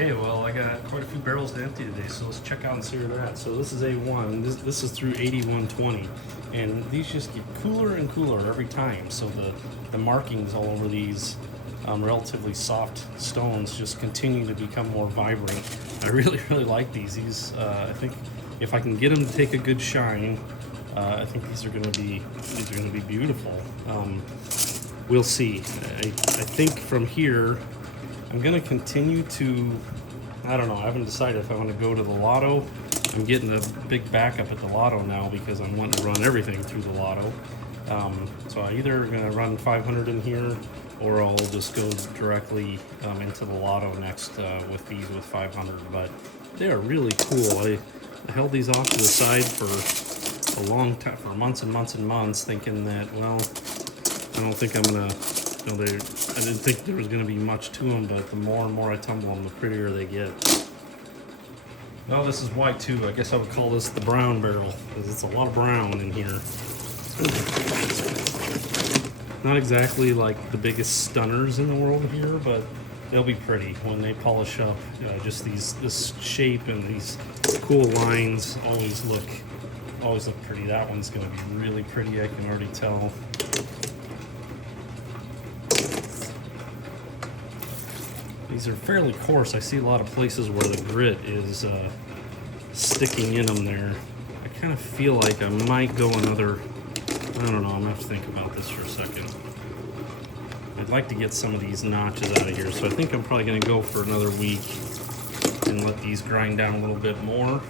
Okay, well, I got quite a few barrels to empty today, so let's check out and see where they're at. So this is A1. This is through 8120, and these just get cooler and cooler every time. So the markings all over these relatively soft stones just continue to become more vibrant. I really like these. I think if I can get them to take a good shine, I think these are going to be beautiful. We'll see. I think from here, I'm going to continue to, I don't know, I haven't decided if I want to go to the lotto. I'm getting a big backup at the lotto now because I'm wanting to run everything through the lotto. So I either going to run 500 in here, or I'll just go directly into the lotto next with these with 500. But they are really cool. I held these off to the side for a long time, for months and months and months, thinking that, well, I don't think I'm gonna, I didn't think there was gonna be much to them, but the more and more I tumble them, the prettier they get. Well, this is white too. I guess I would call this the brown barrel, because it's a lot of brown in here. Not exactly like the biggest stunners in the world here, but they'll be pretty when they polish up. Just this shape and these cool lines always look pretty. That one's gonna be really pretty, I can already tell. These are fairly coarse. I see a lot of places where the grit is sticking in them there. I kind of feel like I might go another, I don't know, I'm gonna have to think about this for a second. I'd like to get some of these notches out of here, so I think I'm probably gonna go for another week and let these grind down a little bit more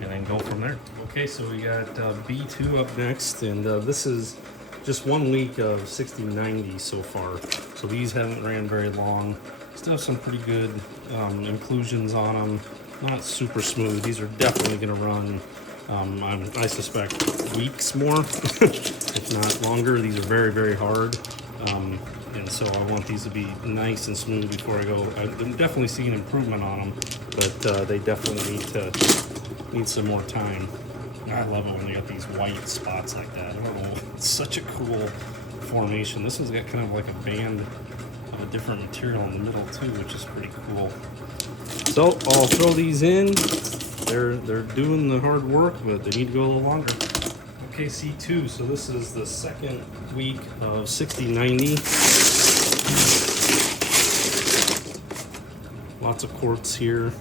and then go from there. Okay, so we got B2 up next, and this is just 1 week of 6090 so far. So these haven't ran very long. Still have some pretty good inclusions on them. Not super smooth. These are definitely going to run, I suspect, weeks more, if not longer. These are very hard. And so I want these to be nice and smooth before I go. I'm definitely seeing improvement on them, but they definitely need some more time. I love it when they got these white spots like that. I don't know, it's such a cool formation. This one's got kind of like a band of a different material in the middle too, which is pretty cool. So I'll throw these in. They're doing the hard work, but they need to go a little longer. Okay, C2. So this is the second week of 6090. Lots of quartz here.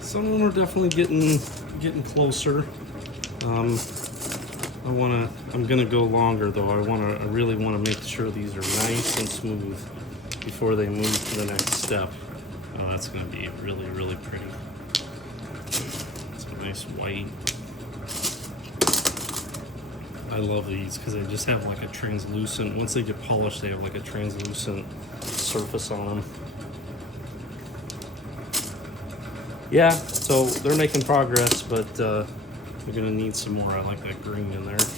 Some of them are definitely getting closer. I'm gonna go longer though. I really want to make sure these are nice and smooth before they move to the next step. Oh, that's gonna be really pretty. It's a nice white. I love these because they just have like a translucent, once they get polished, they have like a translucent surface on them. Yeah, so they're making progress, but they're gonna need some more. I like that green in there. It's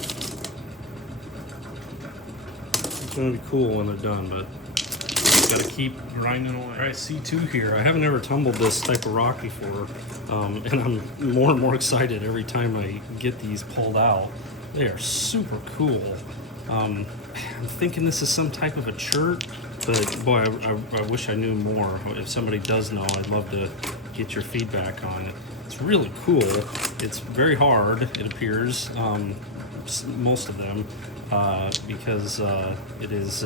gonna be cool when they're done, but gotta keep grinding away. All right, C2 here. I haven't ever tumbled this type of rock before, and I'm more and more excited every time I get these pulled out. They are super cool. I'm thinking this is some type of a chert, but boy, I wish I knew more. If somebody does know, I'd love to get your feedback on it. It's really cool. It's very hard, it appears, most of them, because it is,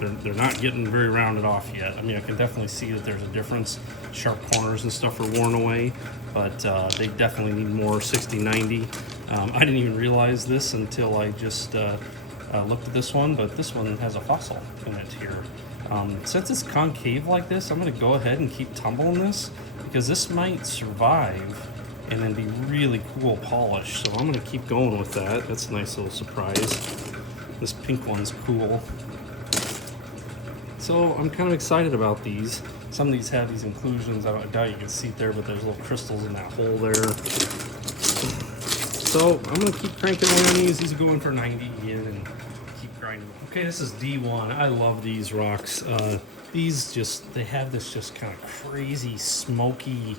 they're not getting very rounded off yet. I mean, I can definitely see that there's a difference. Sharp corners and stuff are worn away, but they definitely need more 6090. I didn't even realize this until I just looked at this one, but this one has a fossil in it here. Since it's concave like this, I'm gonna go ahead and keep tumbling this because this might survive and then be really cool polished. So I'm gonna keep going with that. That's a nice little surprise. This pink one's cool. So I'm kind of excited about these. Some of these have these inclusions. I doubt you can see it there, but there's little crystals in that hole there. So I'm gonna keep cranking away on these. These are going for 90 again and keep grinding. Okay, this is D1. I love these rocks. These just, they have this just kind of crazy smoky,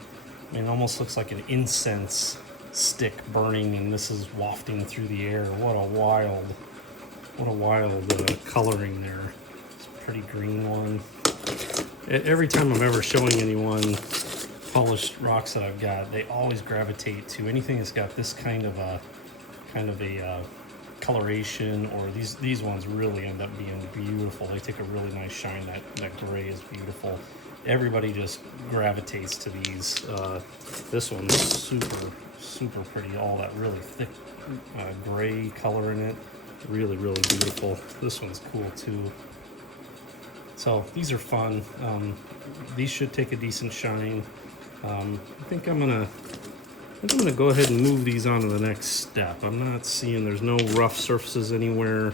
I mean, it almost looks like an incense stick burning, and this is wafting through the air. What a wild coloring there. It's a pretty green one. Every time I'm ever showing anyone polished rocks that I've got, they always gravitate to anything that's got this kind of a coloration, or these ones really end up being beautiful. They take a really nice shine. That gray is beautiful. Everybody just gravitates to these. This one's super pretty. All that really thick gray color in it. Really beautiful. This one's cool too. So these are fun. These should take a decent shine. I think I'm gonna go ahead and move these on to the next step. I'm not seeing, there's no rough surfaces anywhere.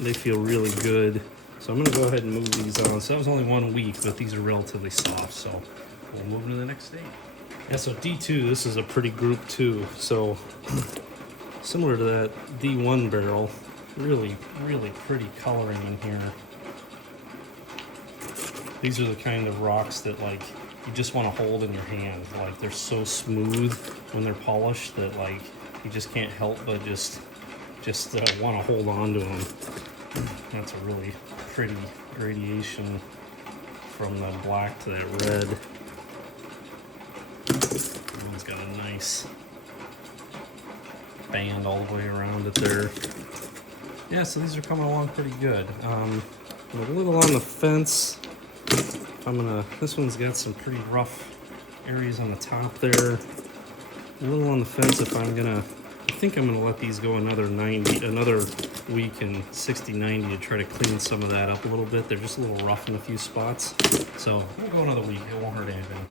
They feel really good. So I'm gonna go ahead and move these on. So that was only 1 week, but these are relatively soft. So we'll move to the next stage. Yeah, so D2, this is a pretty group too. So similar to that D1 barrel, really pretty coloring in here. These are the kind of rocks that like you just want to hold in your hand. Like they're so smooth when they're polished that like you just can't help but just want to hold on to them. That's a really pretty gradation from the black to that red. That one's got a nice band all the way around it there. Yeah, so these are coming along pretty good. I'm a little on the fence. This one's got some pretty rough areas on the top there. A little on the fence if I think I'm gonna let these go another week and 60-90 to try to clean some of that up a little bit. They're just a little rough in a few spots. So we'll go another week, it won't hurt anything.